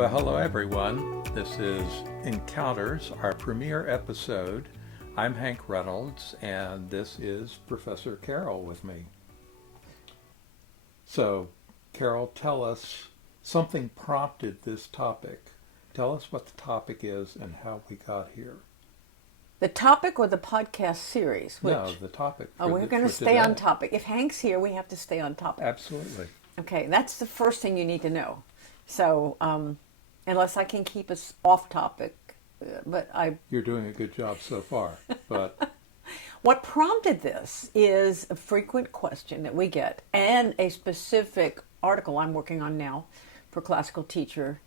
Well, hello everyone. This is Encounters, our premiere episode. I'm Hank Reynolds, and this is Professor Carol with me. So, Carol, tell us, something prompted this topic. Tell us what the topic is and how we got here. The topic or the podcast series? No, the topic. We're going to stay on topic. If Hank's here, we have to stay on topic. Absolutely. Okay, that's the first thing you need to know. So, unless I can keep us off topic, You're doing a good job so far, but... What prompted this is a frequent question that we get and a specific article I'm working on now for Classical Teacher,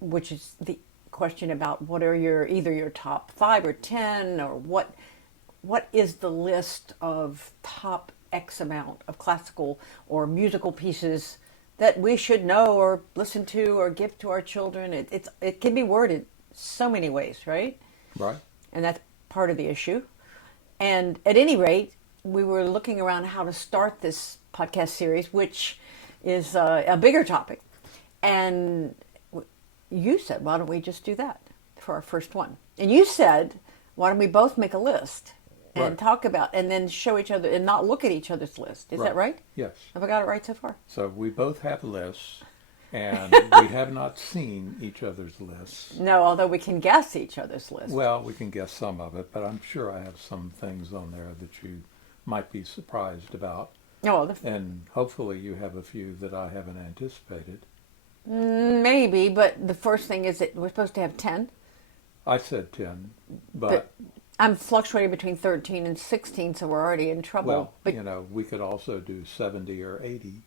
which is the question about what are either your top 5 or 10, or what is the list of top X amount of classical or musical pieces that we should know or listen to or give to our children. It can be worded so many ways, right? Right. And that's part of the issue. And at any rate, we were looking around how to start this podcast series, which is a bigger topic. And you said, why don't we just do that for our first one? And you said, why don't we both make a list and talk about, and then show each other and not look at each other's list. Is that right? Yes. Have I got it right so far? So we both have lists, and we have not seen each other's lists. No, although we can guess each other's list. Well, we can guess some of it, but I'm sure I have some things on there that you might be surprised about. Oh, and hopefully you have a few that I haven't anticipated. Maybe, but the first thing is that we're supposed to have 10. I said 10, but I'm fluctuating between 13 and 16, so we're already in trouble. Well, but, we could also do 70 or 80,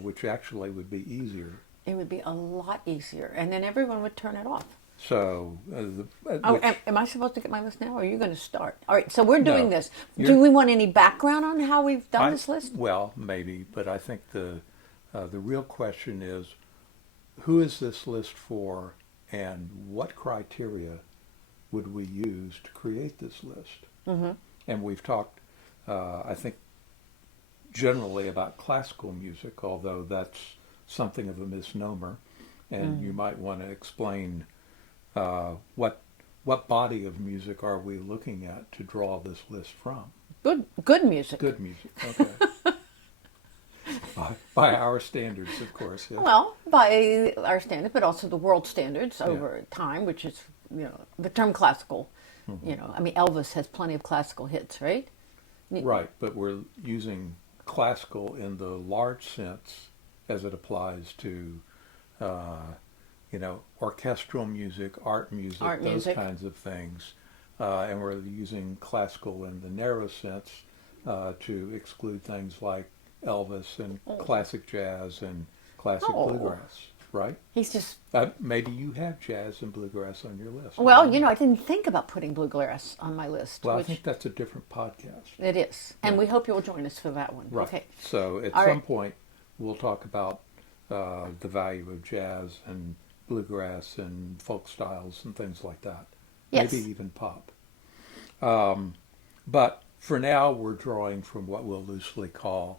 which actually would be easier. It would be a lot easier, and then everyone would turn it off. So, am I supposed to get my list now, or are you going to start? All right, so we're doing this. Do we want any background on how we've done this list? Well, maybe, but I think the real question is, who is this list for, and what criteria would we use to create this list? Mm-hmm. And we've talked, I think, generally about classical music, although that's something of a misnomer, and you might want to explain what body of music are we looking at to draw this list from? Good music. Good music. Okay. By our standards, of course. Yes. Well, by our standards, but also the world standards over time, which is, the term classical. Mm-hmm. I mean, Elvis has plenty of classical hits, right? Right, but we're using classical in the large sense as it applies to, orchestral music, art music, kinds of things. And we're using classical in the narrow sense to exclude things like Elvis and classic jazz and classic bluegrass, right? He's just... maybe you have jazz and bluegrass on your list. Well, I didn't think about putting bluegrass on my list. Well, I think that's a different podcast. It is. And we hope you'll join us for that one. Right. Okay. So at some point, we'll talk about the value of jazz and bluegrass and folk styles and things like that. Yes. Maybe even pop. But for now, we're drawing from what we'll loosely call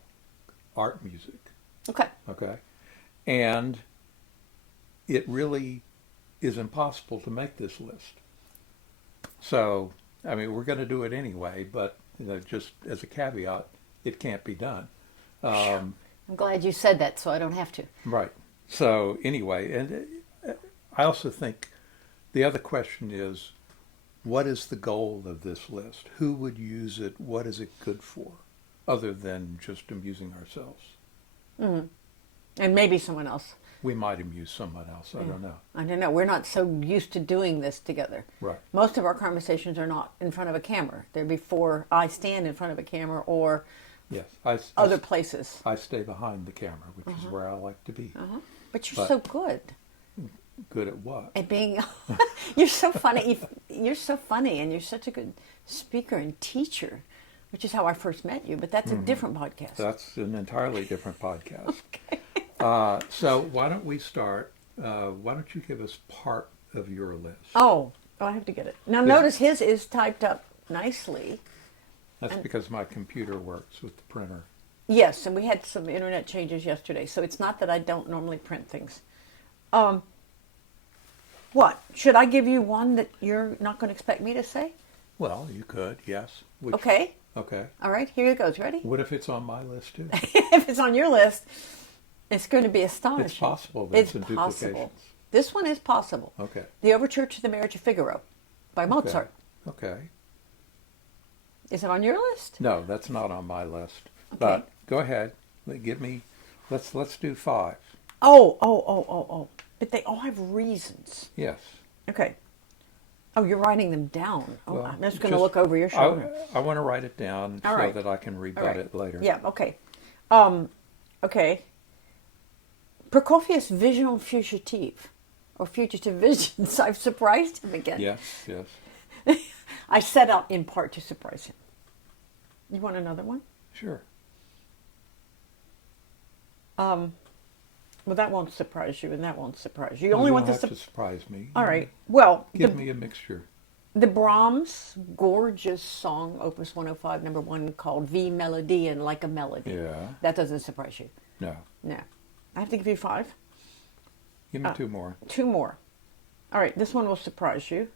art music. Okay. And it really is impossible to make this list. So, I mean, we're going to do it anyway, but just as a caveat, it can't be done. I'm glad you said that, so I don't have to. Right. So anyway, and I also think the other question is, what is the goal of this list? Who would use it? What is it good for, other than just amusing ourselves? Mm-hmm. And maybe someone else. We might amuse someone else. I don't know. I don't know. We're not so used to doing this together. Right. Most of our conversations are not in front of a camera. They're before I stand in front of a camera or other places. I stay behind the camera, which is where I like to be. But you're so good. Good at what? At being... You're so funny. You're so funny, and you're such a good speaker and teacher, which is how I first met you. But that's a different podcast. That's an entirely different podcast. Okay. So why don't we start? Why don't you give us part of your list? Oh, I have to get it. Now, notice his is typed up nicely. That's because my computer works with the printer. Yes, and we had some internet changes yesterday, so it's not that I don't normally print things. What? Should I give you one that you're not going to expect me to say? Well, you could, yes. Which, Okay. Okay. All right, here it goes. Ready? What if it's on my list too? If it's on your list, it's going to be astonishing. It's possible there's It's some possible. duplications. This one is possible. Okay. The Overture to the Marriage of Figaro by Mozart. Okay. Is it on your list? No, that's not on my list. Okay. But go ahead. Give me. Let's do 5. Oh. But they all have reasons. Yes. Okay. Oh, you're writing them down. Oh, Well, I'm just going to look over your shoulder. I want to write it down All so right. that I can rebut All right. it later. Yeah, okay. Okay. Prokofiev's Vision Fugitive, or Fugitive Visions. I've surprised him again. Yes. I set out in part to surprise him. You want another one? Sure. Well, that won't surprise you, and that won't surprise you. You Well, only you want don't the have to surprise me. All right. Well, Give me a mixture. the Brahms gorgeous song, Opus 105, number 1, called V Melody and Like a Melody. Yeah. That doesn't surprise you. No. No. I have to give you 5. Give me 2 more. 2 more. All right, this one will surprise you.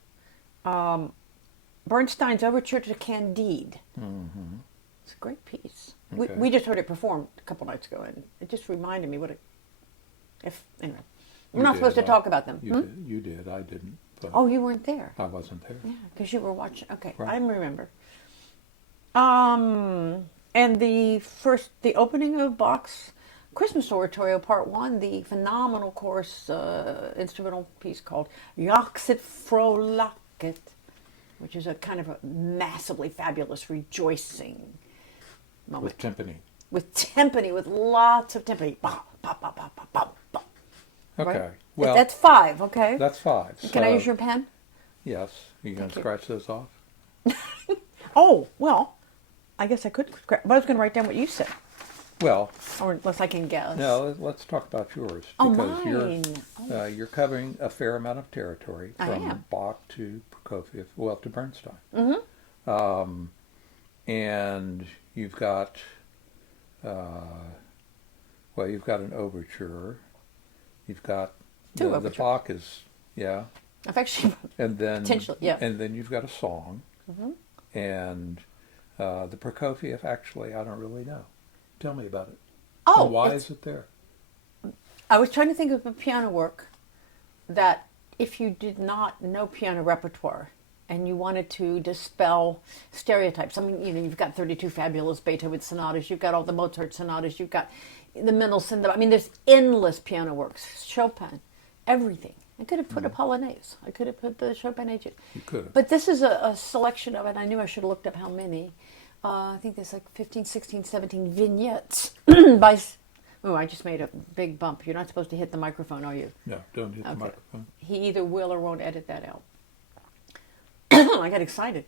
Bernstein's Overture to Candide. Mm-hmm. It's a great piece. Okay. We just heard it performed a couple nights ago, and it just reminded me what it. Anyway, we're not supposed to talk about them. You did. I didn't. But Oh, you weren't there. I wasn't there. Yeah, because you were watching. Okay, Right. I remember. And the opening of Bach's Christmas Oratorio Part 1, the phenomenal chorus instrumental piece called Jachzet Frohlaket, which is a kind of a massively fabulous rejoicing moment. With timpani. With timpani, with lots of timpani. Bah, bah, bah, bah, bah, bah, bah. Okay. Right? Well, That's 5, okay? that's 5. Can I So- use your pen? Yes. Are you going Thank to you. scratch those off? Oh, well, I guess I could, but I was going to write down what you said, Well, or unless I can guess. no. Let's talk about yours Oh, because mine. you're covering a fair amount of territory I from am. Bach to Prokofiev, well, to Bernstein. Mm-hmm. And you've got, you've got an overture. You've got 2 the overtures. Bach is, yeah, I've actually, and then Potentially, yeah. and then you've got a song, and the Prokofiev. Actually, I don't really know. Tell me about it. Oh, And why it's- is it there? I was trying to think of a piano work that if you did not know piano repertoire and you wanted to dispel stereotypes, I mean, you've got 32 fabulous Beethoven sonatas, you've got all the Mozart sonatas, you've got the Mendelssohn, I mean, there's endless piano works, Chopin, everything. I could have put a Polonaise. I could have put the Chopin Etude. You could have. But this is a selection of it. I knew I should have looked up how many. I think there's like 15, 16, 17 vignettes by... Oh, I just made a big bump. You're not supposed to hit the microphone, are you? No, don't hit the Okay. microphone. He either will or won't edit that out. I got excited.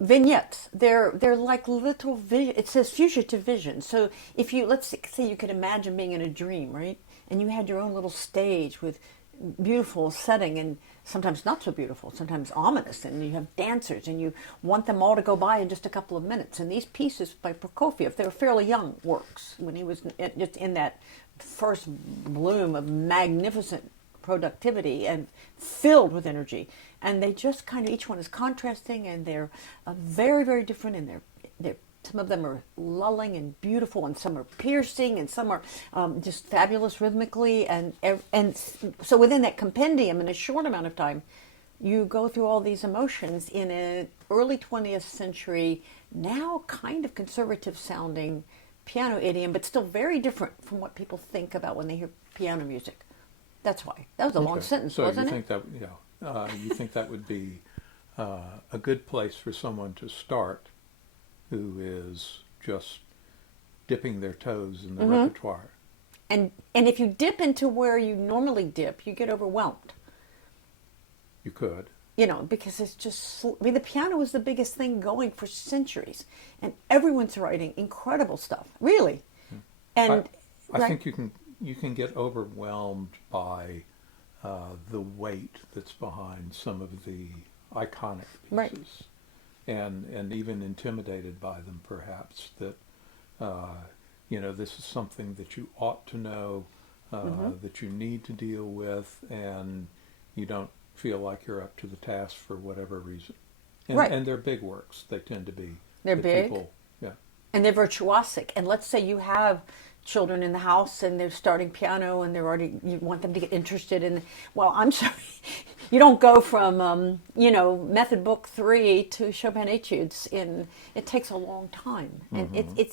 Vignettes. They're like little vision. It says fugitive vision. So if you, let's say you could imagine being in a dream, right? And you had your own little stage with beautiful setting and sometimes not so beautiful, sometimes ominous, and you have dancers and you want them all to go by in just a couple of minutes. And these pieces by Prokofiev, they were fairly young works when he was just in that first bloom of magnificent productivity and filled with energy. And they just kind of, each one is contrasting, and they're very, very different in their some of them are lulling and beautiful, and some are piercing, and some are just fabulous rhythmically. And so within that compendium, in a short amount of time, you go through all these emotions in an early 20th century, now kind of conservative sounding piano idiom, but still very different from what people think about when they hear piano music. That's why. That was a long Okay. sentence, So wasn't you it? think that you think that would be a good place for someone to start who is just dipping their toes in the repertoire. And if you dip into where you normally dip, you get overwhelmed. You could. Because it's just, I mean, the piano was the biggest thing going for centuries, and everyone's writing incredible stuff, really. And I right, think you can get overwhelmed by the weight that's behind some of the iconic pieces, Right. and even intimidated by them, perhaps. That this is something that you ought to know that you need to deal with, and you don't feel like you're up to the task for whatever reason. And, Right. and they're big works. They tend to be. They're that big. People, yeah. And they're virtuosic. And let's say you have children in the house and they're starting piano and you want them to get interested in, well, I'm sorry, you don't go from, method book 3 to Chopin etudes it takes a long time. And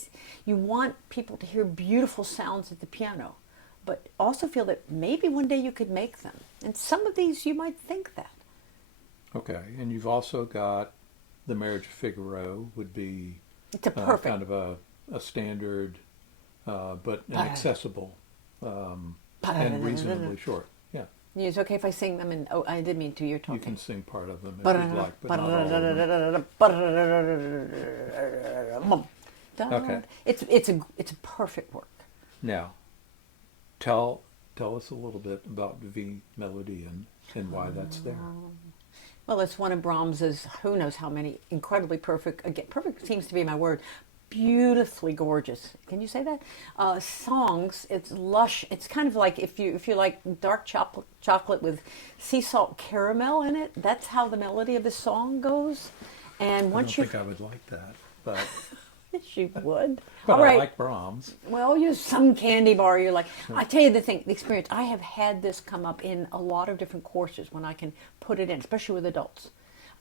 you want people to hear beautiful sounds at the piano, but also feel that maybe one day you could make them. And some of these you might think that. Okay, and you've also got The Marriage of Figaro would be It's a perfect. kind of a standard, but an accessible and reasonably short. Yeah, It's okay if I sing them, and I didn't mean to. You're talking. you can sing part of them if you'd like, but not all of them. Okay. It's a perfect work. Now, tell us a little bit about V Melodien and why that's there. Well, it's one of Brahms's, who knows how many, incredibly perfect, again, perfect seems to be my word, beautifully gorgeous. Can you say that? Songs, it's lush. It's kind of like if you like dark chocolate with sea salt caramel in it, that's how the melody of the song goes. And once I don't think I would like that, but yes, you would. but All I right. like Brahms. Well, use some candy bar you like. I tell you the experience. I have had this come up in a lot of different courses when I can put it in, especially with adults.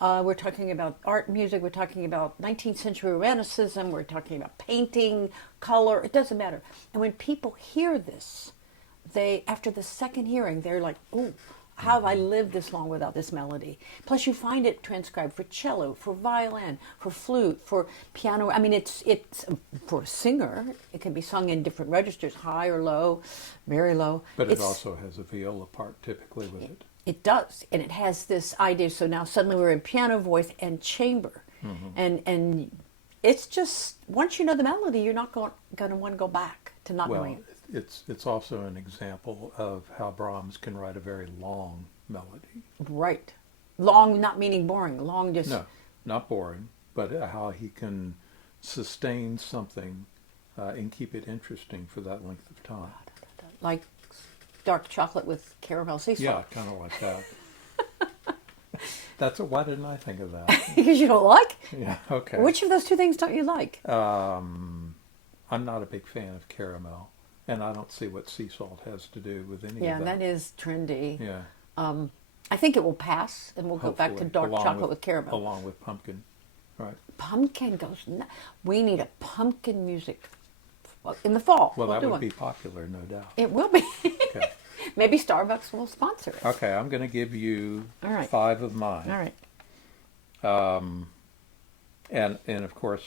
We're talking about art music. We're talking about 19th century Romanticism. We're talking about painting, color. It doesn't matter. And when people hear this, after the second hearing, they're like, "Ooh, how have I lived this long without this melody?" Plus, you find it transcribed for cello, for violin, for flute, for piano. I mean, it's for a singer. It can be sung in different registers, high or low, very low. But it also has a viola part typically with it. It does, and it has this idea. So now suddenly we're in piano, voice, and chamber, and it's just once you know the melody, you're not going to want to go back to not knowing it. It's also an example of how Brahms can write a very long melody. Right, long, not meaning boring. Long, just No, not boring, but how he can sustain something and keep it interesting for that length of time. like dark chocolate with caramel sea salt. Yeah, kind of like that. Why didn't I think of that? Because you don't like? Yeah, okay. Which of those two things don't you like? I'm not a big fan of caramel, and I don't see what sea salt has to do with any Yeah, of that. that is trendy. Yeah, I think it will pass, and we'll go back to hopefully, dark along chocolate with caramel. along with pumpkin, right? Pumpkin goes. We need a pumpkin music in the fall. Well, We'll that do would one. be popular, no doubt. It will be. Okay. Maybe Starbucks will sponsor it. Okay, I'm going to give you All right. 5 of mine. All right. And of course,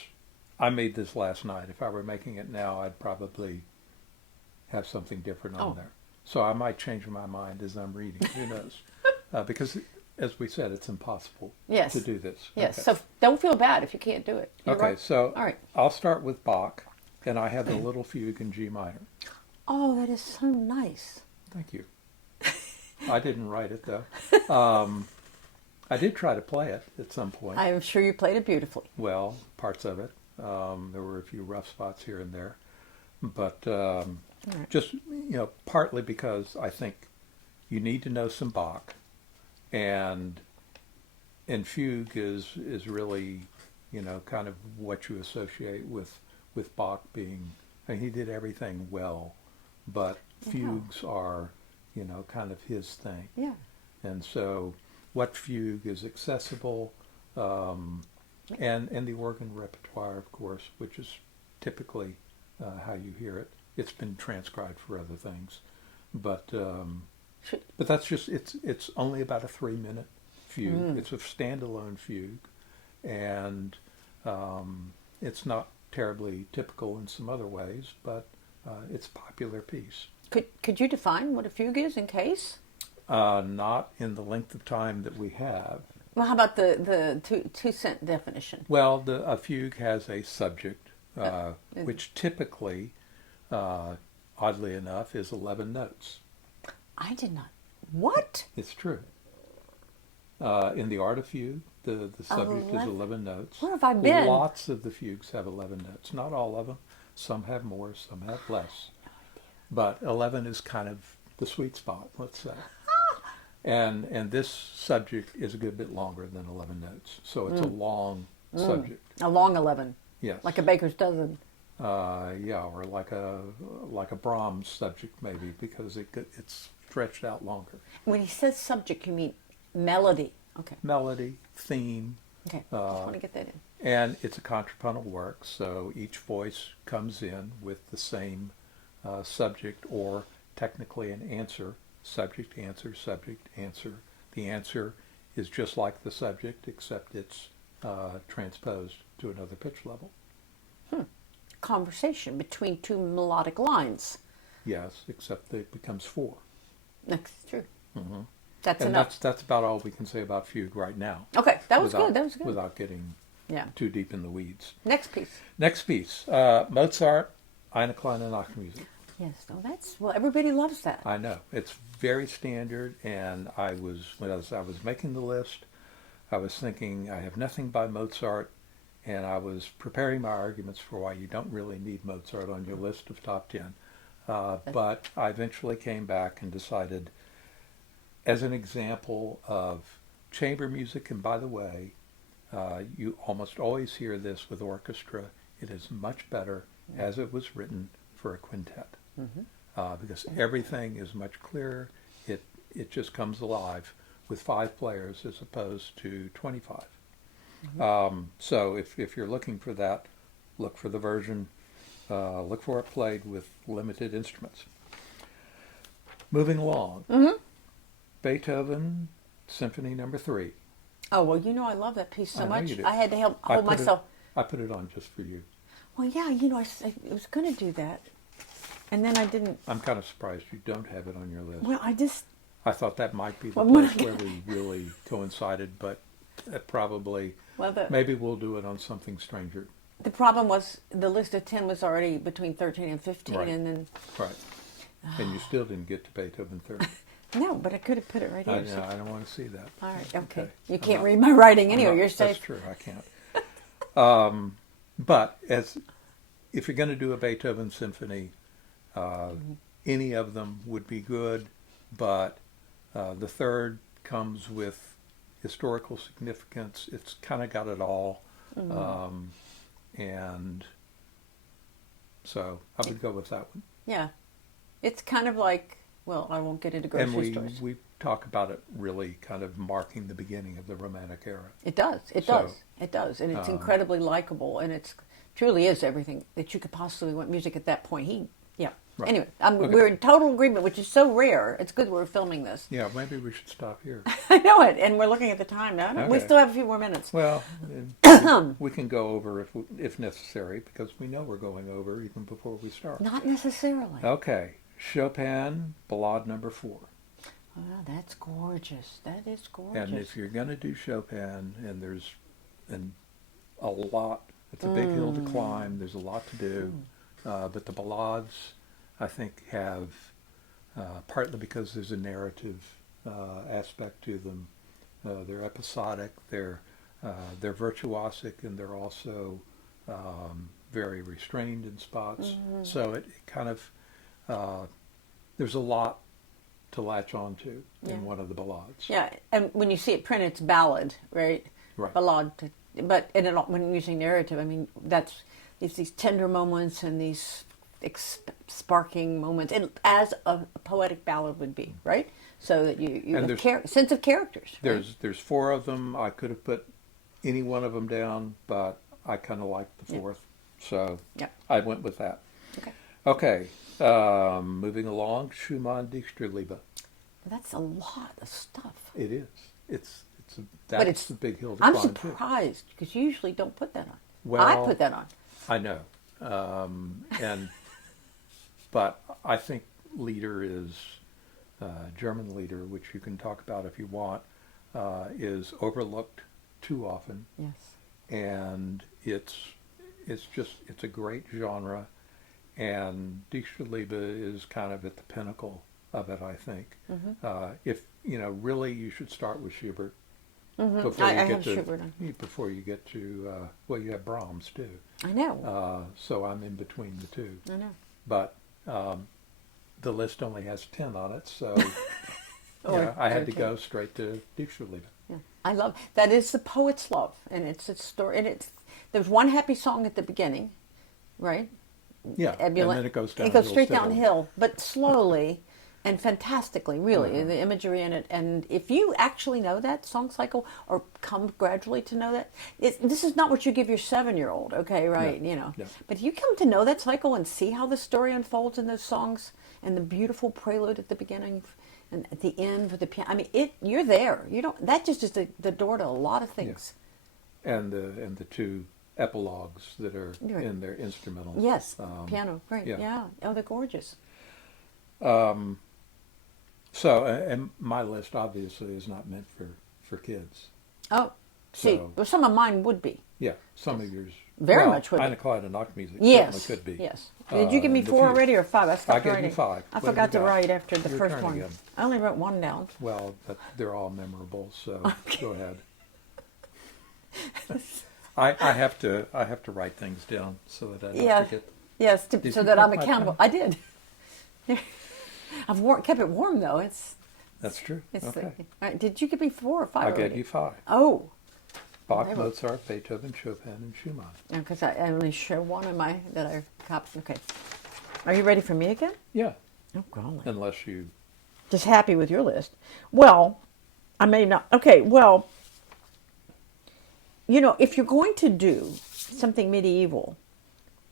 I made this last night. If I were making it now, I'd probably have something different on Oh. there. So I might change my mind as I'm reading. Who knows? Because, as we said, it's impossible Yes. to do this. Yes. Okay. So don't feel bad if you can't do it. You're Okay, right. so All right. I'll start with Bach, and I have the Little Fugue in G minor. Oh, that is so nice. Thank you. I didn't write it, though. I did try to play it at some point. I am sure you played it beautifully. Well, parts of it. There were a few rough spots here and there. But right. just, partly because I think you need to know some Bach. And fugue is really, kind of what you associate with Bach being, he did everything well, but fugues are, kind of his thing. Yeah. And so what fugue is accessible, and the organ repertoire, of course, which is typically how you hear it. It's been transcribed for other things, but that's just it's only about a 3-minute fugue. It's a standalone fugue, and it's not terribly typical in some other ways, but it's a popular piece. Could you define what a fugue is in case? Not in the length of time that we have. Well, how about the two-cent definition? Well, a fugue has a subject, which typically, oddly enough, is 11 notes. I did not. What? It's true. In the art of fugue, the subject is 11 notes. Where have I been? Lots of the fugues have 11 notes. Not all of them. Some have more, some have less. but 11 is kind of the sweet spot, let's say. And this subject is a good bit longer than 11 notes, so it's a long subject. A long 11. Yes. Like a baker's dozen. Yeah, or like a Brahms subject maybe, because it's stretched out longer. When he says subject, you mean melody. Okay. Melody, theme. Okay. Just want to get that in. And it's a contrapuntal work, so each voice comes in with the same subject, or technically an answer. Subject, answer, subject, answer. The answer is just like the subject, except it's transposed to another pitch level. Conversation between two melodic lines. Yes, except it becomes 4. That's true. Mm-hmm. That's and enough. That's about all we can say about Fugue right now. Okay, that was good. That was good. Without getting too deep in the weeds. Next piece. Next piece, Mozart, Eine kleine Nachtmusik. Yes, well, everybody loves that. I know. It's very standard, and when I was making the list, I was thinking I have nothing by Mozart, and I was preparing my arguments for why you don't really need Mozart on your list of top 10. But I eventually came back and decided, as an example of chamber music, and by the way, you almost always hear this with orchestra, it is much better as it was written for a quintet. Because everything is much clearer. It just comes alive with 5 players as opposed to 25. So if you're looking for that, look for the version, look for it played with limited instruments. Moving along, Beethoven, Symphony No. 3. Oh, well, I love that piece so much. You do. I had to hold myself. I put it on just for you. Well, yeah, I was going to do that. And then I didn't. I'm kind of surprised you don't have it on your list. Well, I thought that might be the place where we really coincided, but probably, maybe we'll do it on something stranger. The problem was the list of 10 was already between 13 and 15, right. and then... Right. And you still didn't get to Beethoven 30. No, but I could have put it right here. I don't want to see that. All right, okay. You can't read my writing anyway, you're safe. That's true, I can't. But if you're going to do a Beethoven symphony, any of them would be good, but the third comes with historical significance. It's kind of got it all. And so I would go with that one. Yeah. It's kind of like, well, I won't get into grocery stores. And we talk about it really kind of marking the beginning of the Romantic era. It does. It does. And it's incredibly likable, and it truly is everything that you could possibly want music at that point. Right. Anyway, we're in total agreement, which is so rare. It's good we're filming this. Yeah, maybe we should stop here. I know it, and we're looking at the time now. Okay. We still have a few more minutes. Well, we can go over if necessary, because we know we're going over even before we start. Not necessarily. Okay. Chopin, Ballade No. 4. Oh, that's gorgeous. That is gorgeous. And if you're going to do Chopin, and there's a lot, it's a big hill to climb, there's a lot to do, but the ballades, I think, have, partly because there's a narrative aspect to them, they're episodic, they're virtuosic, and they're also very restrained in spots. So it kind of, there's a lot to latch on to in one of the ballades. Yeah, and when you see it printed, it's ballad, right? Right. Ballade. But when using narrative, I mean, there's these tender moments and these sparking moments, and as a poetic ballad would be, right? So that you have sense of characters. Right? There's 4 of them. I could have put any one of them down, but I kind of liked the 4th, so I went with that. Okay. Moving along, Schumann, Dichterliebe. That's a lot of stuff. It is. It's the big hill to climb. I'm surprised because you usually don't put that on. Well, I put that on. I know, but I think Lieder is German Lieder, which you can talk about if you want, is overlooked too often. Yes. And it's a great genre. And Dichterliebe is kind of at the pinnacle of it, I think. If really, you should start with Schubert before you get to well, you have Brahms too. I know. So I'm in between the two. I know. But the list only has 10 on it, so Or yeah, I had to 13. go straight to Dietrich-Lieder. Yeah. I love that is the poet's love, and it's a story. And there's one happy song at the beginning, right? Yeah, and then it goes downhill. It goes straight steadily. downhill, but slowly and fantastically, really. Uh-huh. The imagery in it, and if you actually know that song cycle or come gradually to know that, this is not what you give your 7-year-old, okay, right? No, You know, no. but you come to know that cycle and see how the story unfolds in those songs and the beautiful prelude at the beginning and at the end with the piano. I mean, you're there. You don't. That just is the door to a lot of things. And the two epilogues that are Right. in their instrumental. Yes, piano, right? yeah. Yeah. Oh, they're gorgeous. So, and my list obviously is not meant for kids. Oh, see, So- well, some of mine would be. Yeah, some of yours Very well, much would be. Eine kleine Nachtmusik Yes, certainly could be. yes. Did you give me and a 4 few. already or 5? I stopped I gave you writing. 5. I What have forgot you to got? write after the Your first turn one. again. I only wrote 1 down. Well, they're all memorable, so go ahead. I have to write things down so that I don't Yeah. forget. Yes, Did so you that I'm keep my accountable. I did. I've kept it warm though. It's That's true. It's Okay. all right. Did you give me 4 or 5? I already? gave you 5. Oh, Bach, they were- Mozart, Beethoven, Chopin, and Schumann. because I only show one of my that I copied. Okay. Are you ready for me again? Yeah, Oh, golly. unless you. Just happy with your list. Well, I may not. Okay, well, you know, if you're going to do something medieval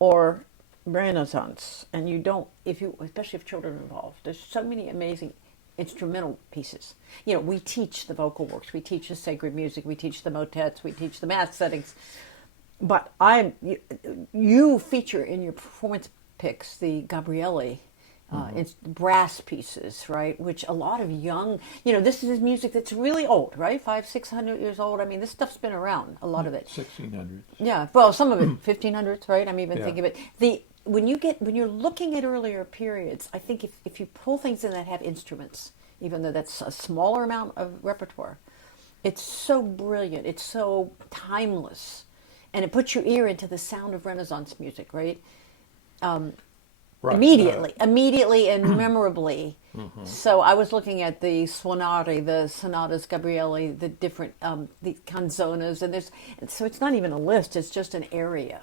or Renaissance, and you don't, especially if children are involved, there's so many amazing instrumental pieces. You know, we teach the vocal works, we teach the sacred music, we teach the motets, we teach the mass settings. But you feature in your performance picks the Gabrielli it's brass pieces, right? Which a lot of young, this is music that's really old, right? 500-600 years old. I mean, this stuff's been around, a lot of it. 1600s. Yeah, well, some of it 1500s, right? I'm even Yeah. thinking of it. When you're looking at earlier periods, I think if you pull things in that have instruments, even though that's a smaller amount of repertoire, it's so brilliant. It's so timeless, and it puts your ear into the sound of Renaissance music, right? Right. Immediately and memorably. So I was looking at the Suonare, the sonatas Gabrielli, the different the canzonas, and so it's not even a list; it's just an area.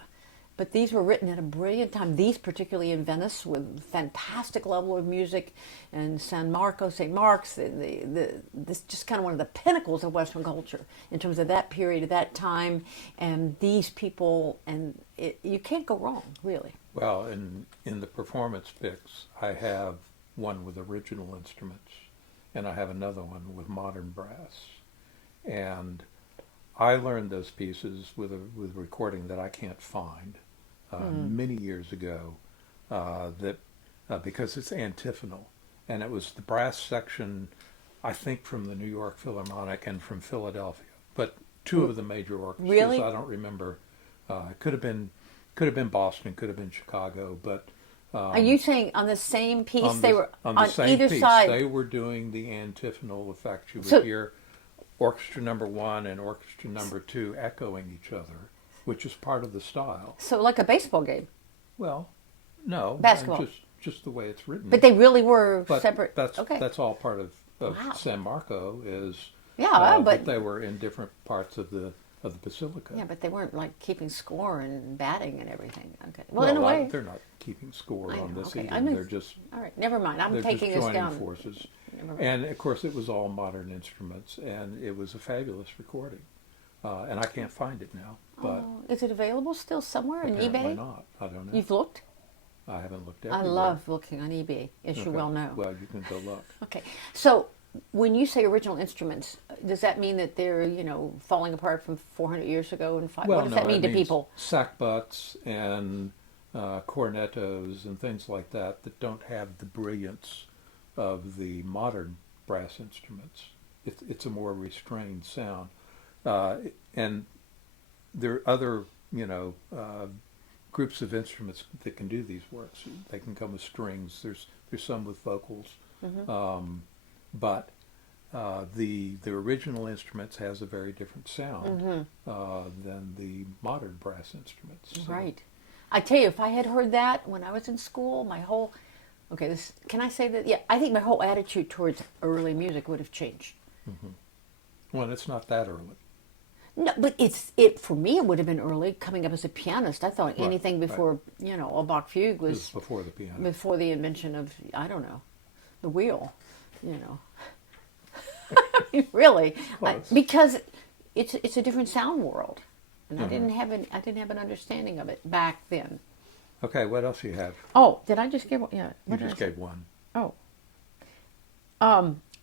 But these were written at a brilliant time. These, particularly in Venice, with fantastic level of music, and San Marco, St. Mark's, this just kind of one of the pinnacles of Western culture in terms of that period, of that time, and these people, and you can't go wrong, really. Well, in the performance picks, I have one with original instruments, and I have another one with modern brass. And I learned those pieces with a recording that I can't find many years ago, because it's antiphonal, and it was the brass section, I think, from the New York Philharmonic and from Philadelphia, but two of the major orchestras. Really? I don't remember. It could have been Boston, could have been Chicago, but Are you saying on the same piece they were on the on same either piece, side? they were doing the antiphonal effect. You would So- hear orchestra number 1 and orchestra number 2 echoing each other, which is part of the style. So like a baseball game, Well, no, Basketball. just the way it's written. but they really were But separate. That's okay. that's all part of Wow. San Marco is. Yeah, but they were in different parts of the basilica. yeah, but they weren't like keeping score and batting and everything. Okay. Well, in a way, they're not keeping score I on know, this okay. either. I mean, They're just all right. Never mind. I'm they're taking just this joining down. forces. Never mind. And of course, it was all modern instruments, and it was a fabulous recording. And I can't find it now, but Oh, is it available still somewhere on apparently eBay? not. I don't know. You've looked? I haven't looked I everywhere. love looking on eBay, as you Okay. well know. Well, you can go look. Okay, so when you say original instruments, does that mean that they're falling apart from 400 years ago and Well, what does no, that mean it to means people? sackbuts and cornetos and things like that don't have the brilliance of the modern brass instruments. It's a more restrained sound, and there are other groups of instruments that can do these works. They can come with strings. There's some with vocals, but the original instruments has a very different sound than the modern brass instruments. So- Right. I tell you, if I had heard that when I was in school, my whole Okay, this can I say that? Yeah, I think my whole attitude towards early music would have changed. Well, it's not that early. No, but it for me. It would have been early coming up as a pianist. I thought Right, anything before a Bach fugue It was was before the piano. before the invention of I don't know, the wheel. Really, Close. because it's a different sound world, and Mm-hmm. I didn't have an understanding of it back then. Okay, what else do you have? Oh, did I just give one? Yeah, You what did I just say? gave one. Oh,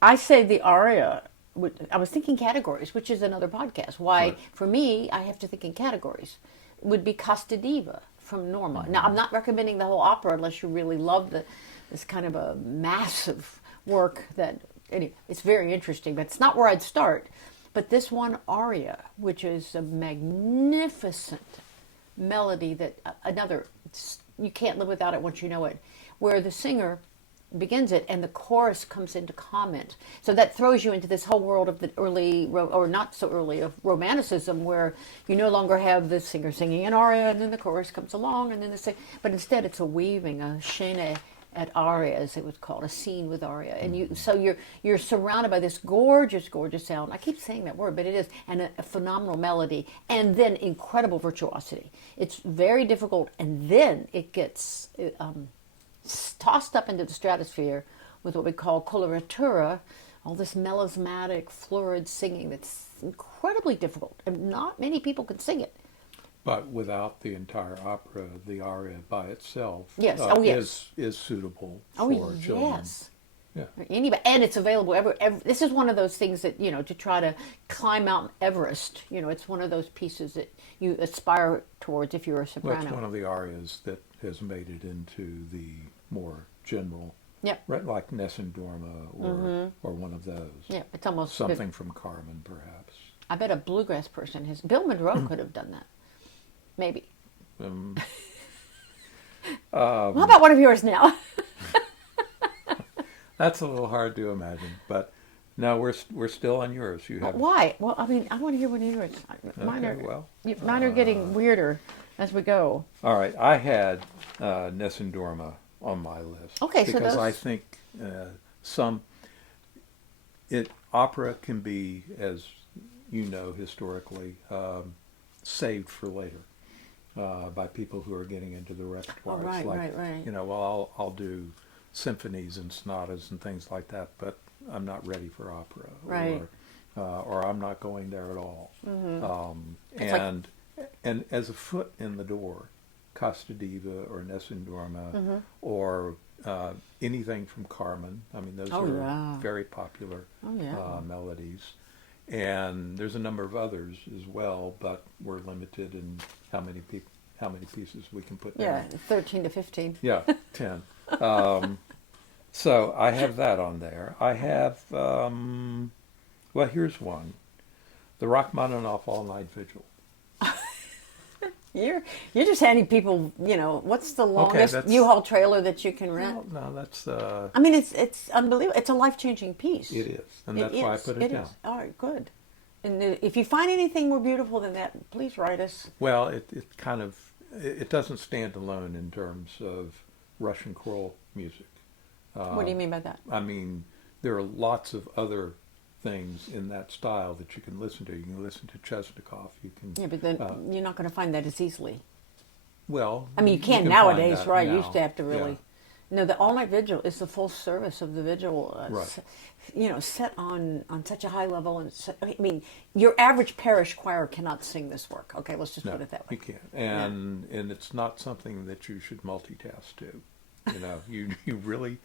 I say the aria. I was thinking categories, which is another podcast. Why, Right. for me, I have to think in categories. Would be Casta Diva from Norma. Mm-hmm. Now, I'm not recommending the whole opera unless you really love this kind of a massive work that, anyway, it's very interesting, but it's not where I'd start. But this one aria, which is a magnificent melody that, you can't live without it once you know it, where the singer begins it and the chorus comes into comment, so that throws you into this whole world of the early or not so early of romanticism, where you no longer have the singer singing an aria and then the chorus comes along and then but instead it's a weaving, a scene at aria, as it was called, a scene with aria, and you're surrounded by this gorgeous sound. I keep saying that word, but it is, and a phenomenal melody, and then incredible virtuosity. It's very difficult, and then it gets tossed up into the stratosphere with what we call coloratura, all this melismatic, florid singing that's incredibly difficult, and not many people can sing it. But without the entire opera, the aria by itself Yes. is suitable Oh, for children. yes. Yeah. Anybody, and it's available this is one of those things that, to try to climb Mount Everest, it's one of those pieces that you aspire towards if you're a Well, soprano. it's one of the arias that has made it into the more general, Yep. right, like Nessun Dorma or one of those. Yeah, it's almost Something from Carmen, perhaps. I bet a bluegrass person Bill Monroe could have done that. Maybe. How about one of yours now? That's a little hard to imagine, but no, we're still on yours. You have Why? Well, I mean, I want to hear one of yours. Mine are getting weirder as we go. all right. I had Nessun Dorma on my list. Okay, so because those- I think opera can be, as you know, historically saved for later by people who are getting into the repertoire. Oh, right, It's like, right. Well, I'll do symphonies and sonatas and things like that, but I'm not ready for opera, Right. or I'm not going there at all. It's like- And as a foot in the door, Casta Diva or Nessun Dorma or anything from Carmen. I mean, those Oh, are yeah. very popular Oh, yeah. melodies. And there's a number of others as well, but we're limited in how many pieces we can put Yeah, down. 13 to 15. Yeah, 10. So I have that on there. I have, well, here's one. The Rachmaninoff All Night Vigil. You're just handing people, what's the longest that's- U-Haul trailer that you can rent? Well, no, that's, I mean, it's unbelievable. It's a life-changing piece. it is. And that's why I put it down. is. All right, good. And if you find anything more beautiful than that, please write us. Well, it kind of, it doesn't stand alone in terms of Russian choral music. What do you mean by that? I mean, there are lots of other things in that style that you can listen to. You can listen to Chesnikov. You can. Yeah, but then you're not going to find that as easily. Well, I mean, you can find nowadays, that right? now. You used to have to really. Yeah. No, the all-night vigil is the full service of the vigil. Right. Set on such a high level, and I mean, your average parish choir cannot sing this work. Okay, let's just No, put it that way. you can't, and it's not something that you should multitask to. You really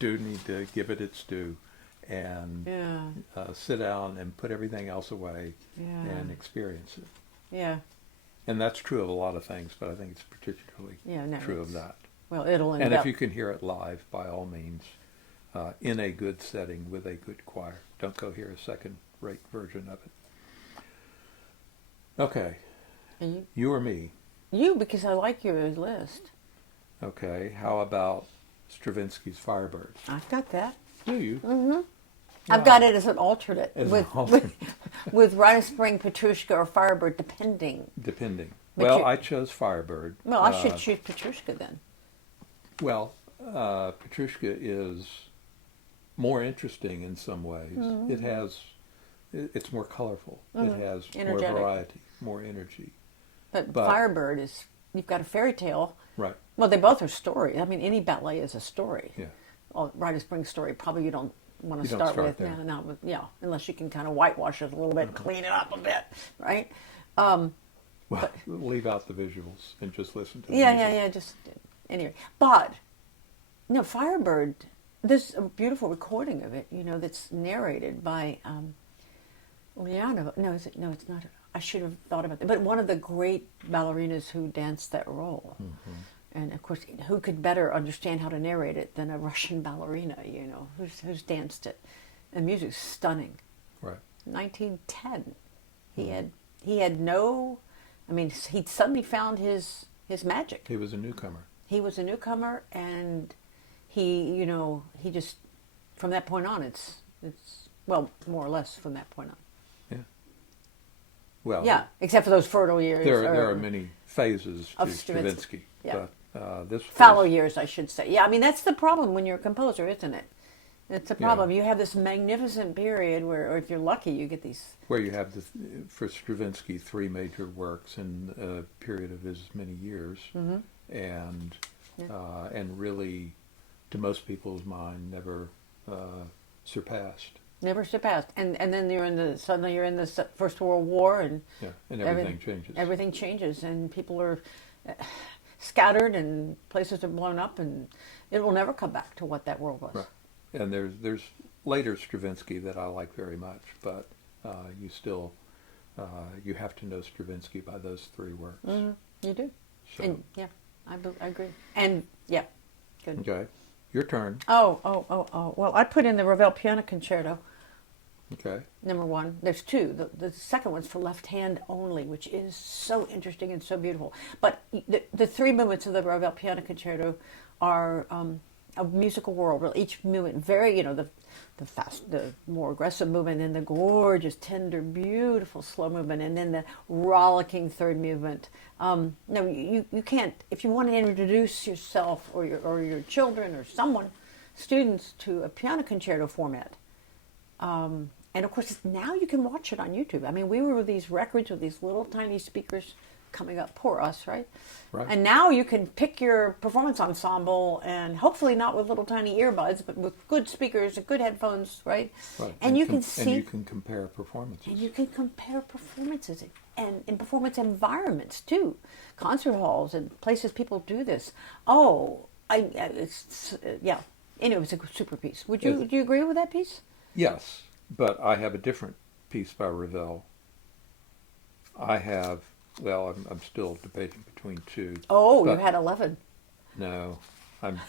do need to give it its due, and Yeah, sit down and put everything else away Yeah. and experience it. yeah. And that's true of a lot of things, but I think it's particularly Yeah, no, true of it's- that. Well, it'll end And up. if you can hear it live, by all means, in a good setting with a good choir. Don't go hear a second-rate version of it. Okay, And you or me? you, because I like your list. Okay, how about Stravinsky's Firebird? I've got that. Do you? Mm-hmm. I've got it as an alternate As an with, alternate. with Rite of Spring, Petrushka, or Firebird, depending. Depending. But Well, you- I chose Firebird. Well, I should choose Petrushka then. Well, Petrushka is more interesting in some ways. It's more colorful. It has Energetic. more variety, more energy. But Firebird is, you've got a fairy tale. Right. Well, they both are stories. I mean, any ballet is a story. Yeah. Well, Rite of Spring story, probably you don't want to You don't start start with. there. Yeah, unless you can kind of whitewash it a little bit, clean it up a bit, right? Well, leave out the visuals and just listen to the Yeah. Just anyway, but no, Firebird. There's a beautiful recording of it. That's narrated by Liana. No, is it? No, it's not. I should have thought about that. But one of the great ballerinas who danced that role. Mm-hmm. And of course, who could better understand how to narrate it than a Russian ballerina? Who's danced it. The music's stunning. Right. 1910. He had no. I mean, he'd suddenly found his magic. He was a newcomer. He was a newcomer, and he just from that point on, it's well, more or less from that point on. Yeah. Well. Yeah, except for those fertile years. There are many phases to of Stravinsky. Yeah. But this fallow years, I should say. Yeah, I mean that's the problem when you're a composer, isn't it? It's a problem. Yeah. You have this magnificent period where, or if you're lucky, you get these. Where you have for Stravinsky 3 major works in a period of as many years, Mm-hmm. and really, to most people's mind, never surpassed. Never surpassed, and then suddenly you're in the First World War, and everything changes. Everything changes, and people are scattered, and places are blown up, and it will never come back to what that world was. Right. And there's later Stravinsky that I like very much, but you still you have to know Stravinsky by those 3 works. Mm-hmm. You do, So. and yeah, I agree, and yeah, good. Okay, your turn. Oh. Well, I put in the Ravel Piano Concerto. Okay. Number 1. There's 2. The second one's for left hand only, which is so interesting and so beautiful. But the 3 movements of the Ravel Piano Concerto are a musical world. Really, each movement very, the fast, the more aggressive movement, and the gorgeous, tender, beautiful slow movement, and then the rollicking third movement. No, you can't. If you want to introduce yourself or your children or students to a piano concerto format. And of course, now you can watch it on YouTube. I mean, we were with these records with these little tiny speakers coming up. Poor us, right? Right. And now you can pick your performance ensemble, and hopefully not with little tiny earbuds, but with good speakers and good headphones, right? Right. And you can see. And you can compare performances. And you can compare performances and in performance environments too, concert halls and places people do this. Anyway, it was a super piece. Do you agree with that piece? Yes, but I have a different piece by Ravel. I'm still debating between 2. Oh, you had 11. No, I'm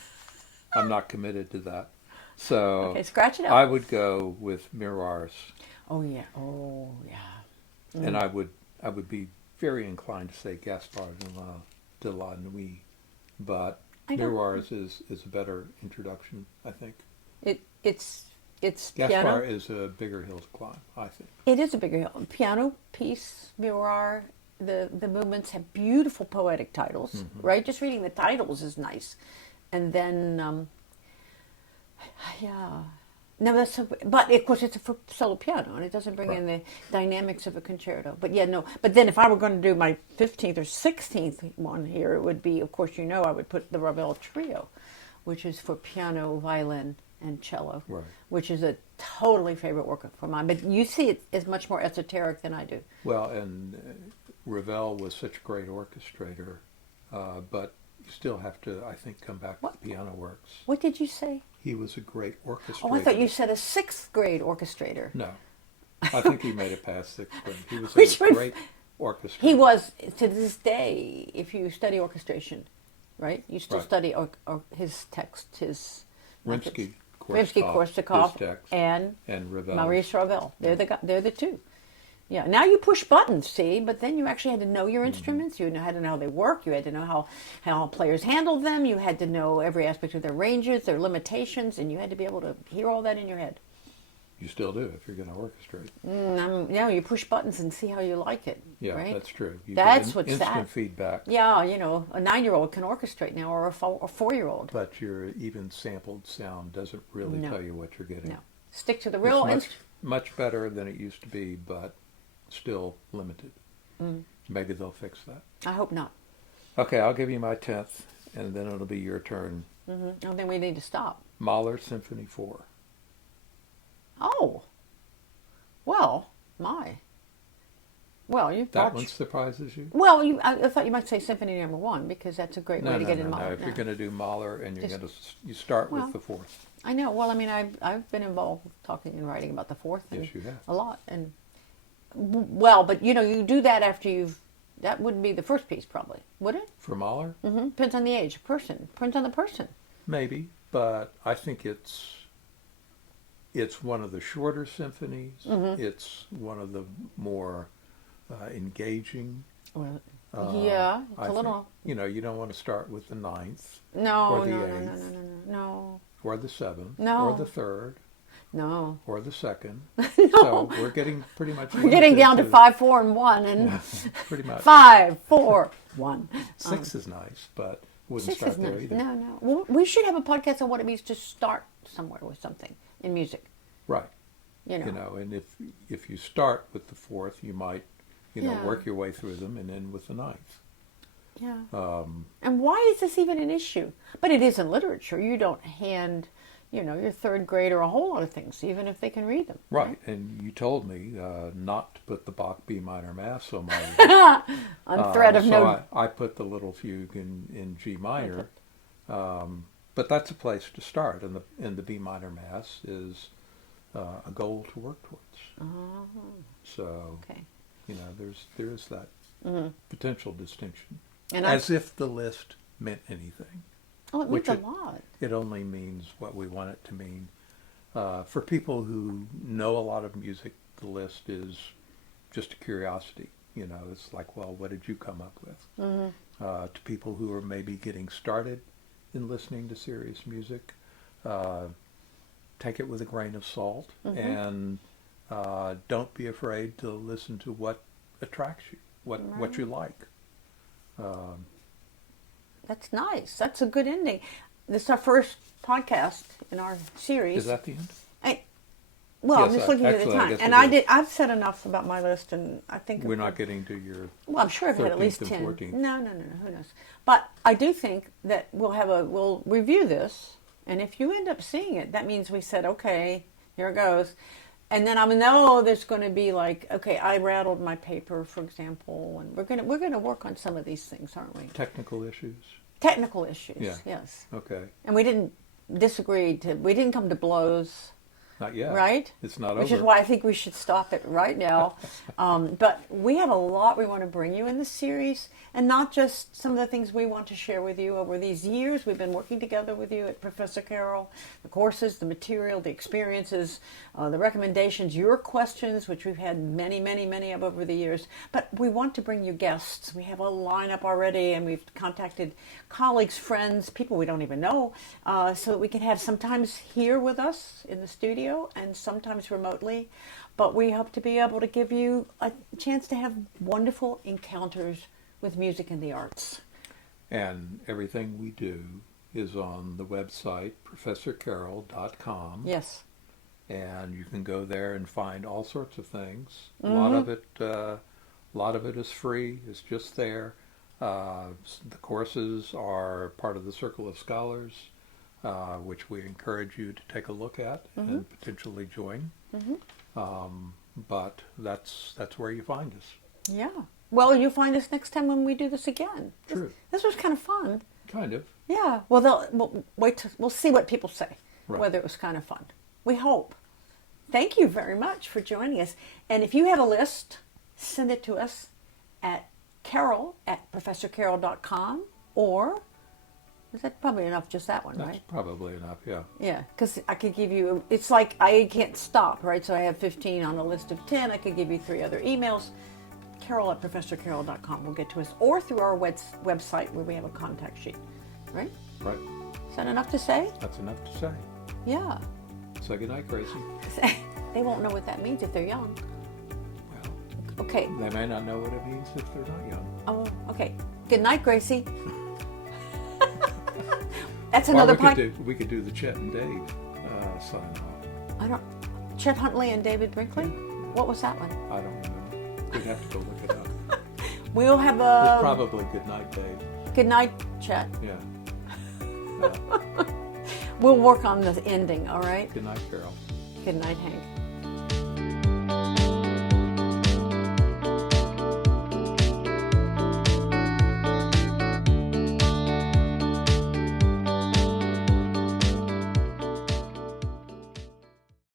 not committed to that. So okay, scratch it out. I would go with Miroirs. Oh yeah. Mm. And I would be very inclined to say Gaspard de la Nuit, but Miroirs is a better introduction, I think. It's Gaspard piano. is a bigger hill to climb, I think. It is a bigger hill. Piano piece, Miroir. The movements have beautiful poetic titles, Mm-hmm. right? Just reading the titles is nice, and then no, but of course it's a solo piano, and it doesn't bring in the dynamics of a concerto. But but then if I were going to do my 15th or 16th one here, it would be, of course, I would put the Ravel Trio, which is for piano, violin, and cello, Right. which is a totally favorite work of mine. But you see it is much more esoteric than I do. Well, and Ravel was such a great orchestrator, but you still have to, I think, come back to the piano works. What did you say? He was a great orchestrator. Oh, I thought you said a 6th grade orchestrator. No. I think he made it past 6th grade. He was Which a great orchestrator. He was, to this day, if you study orchestration, right? You still Right. study his text, his... Rimsky-Korsakov, Rimsky-Korsakov, and Ravel. Maurice Ravel. They're the 2. Yeah. Now you push buttons, see, but then you actually had to know your instruments. You had to know how they work. You had to know how players handled them. You had to know every aspect of their ranges, their limitations, and you had to be able to hear all that in your head. You still do if you're going to orchestrate. Yeah, you push buttons and see how you like it. Yeah, right? that's true. You That's get what's instant sad. feedback. Yeah, a 9-year-old can orchestrate now, or a 4-year-old. But your even sampled sound doesn't really tell you what you're getting. No, stick to the real. It's much better than it used to be, but still limited. Maybe they'll fix that. I hope not. Okay, I'll give you my 10th, and then it'll be your turn. I don't think we need to stop. Mahler Symphony 4. Oh. Well, you That one surprises you? Well, I thought you might say Symphony Number 1 because that's a great way to get in Mahler. No. If you're going to do Mahler and you start with the 4th. I know. Well, I mean, I've been involved with talking and writing about the 4th. Yes, you have. A lot. And but you do that after that wouldn't be the first piece, probably, would it? For Mahler? Mm-hmm. Depends on the age, depends on the person. Maybe, but I think it's one of the shorter symphonies. It's one of the more engaging. Well, yeah, it's a little. You don't want to start with the 9th. No, or the no, 8th, no. or the 7th, No. or the 3rd, no, or the 2nd. No. So we're getting pretty much. We're getting down to 5, 4, and 1, and pretty much 5, 4, 1. 6 is nice, but wouldn't 6 start is there nice. either. No. Well, we should have a podcast on what it means to start somewhere with something in music. Right. You know. And if you start with the 4th, you might, Yeah. work your way through them and end with the 9th. Yeah. And why is this even an issue? But it is in literature. You don't hand, your third grader a whole lot of things, even if they can read them. Right. And you told me not to put the Bach B minor Mass on my On threat of no. I put the little fugue in G minor. But that's a place to start, and the B minor Mass is a goal to work towards. So, Okay. there is that potential distinction. And As if the list meant anything. Oh, it means a lot. It only means what we want it to mean. For people who know a lot of music, the list is just a curiosity. It's like, well, what did you come up with? To people who are maybe getting started in listening to serious music, take it with a grain of salt, and don't be afraid to listen to what attracts you, what you like. That's nice. That's a good ending. This is our first podcast in our series. Is that the end? Well, Yes, I'm just looking at the actually, I time, guess and it is. I've said enough about my list, and I think We're not getting to your. Well, I'm sure I've had at 13th least and 10. 14th. No. Who knows? But I do think that we'll review this, and if you end up seeing it, that means we said, okay, here it goes. And then I know there's going to be like, okay, I rattled my paper, for example, and we're going to work on some of these things, aren't we? Technical issues? Technical issues, Yeah. yes. Okay. And we didn't we didn't come to blows. Not yet. Right? It's not Which over. is why I think we should stop it right now. But we have a lot we want to bring you in this series, and not just some of the things we want to share with you over these years. We've been working together with you at Professor Carroll, the courses, the material, the experiences, the recommendations, your questions, which we've had many, many, many of over the years. But we want to bring you guests. We have a lineup already, and we've contacted colleagues, friends, people we don't even know, so that we can have sometimes here with us in the studio and sometimes remotely. But we hope to be able to give you a chance to have wonderful encounters with music and the arts. And everything we do is on the website, professorcarroll.com. Yes. And you can go there and find all sorts of things. A lot of it is free. It's just there. The courses are part of the Circle of Scholars, which we encourage you to take a look at and potentially join. But that's where you find us. Yeah. Well, you'll find us next time when we do this again. True. This was kind of fun. Kind of. Yeah. Well, we'll see what people say, Right. whether it was kind of fun. We hope. Thank you very much for joining us. And if you have a list, send it to us at carroll@professorcarroll.com, or is that probably enough, just that one, That's right? probably enough, yeah. Yeah, because I could give you, it's like I can't stop, right? So I have 15 on a list of 10. I could give you 3 other emails. Carroll@professorcarroll.com will get to us, or through our website where we have a contact sheet, right? Right. Is that enough to say? That's enough to say. Yeah. Say goodnight, Gracie. They won't know what that means if they're young. Well, okay. They may not know what it means if they're not young. Oh, okay. Good night, Gracie. That's another We could do the Chet and Dave sign off. I don't. Chet Huntley and David Brinkley? What was that one? I don't remember. We'd have to go look it up. We'll have It's probably Good Night, Dave. Good night, Chet. Yeah. We'll work on the ending, all right? Good night, Carol. Good night, Hank.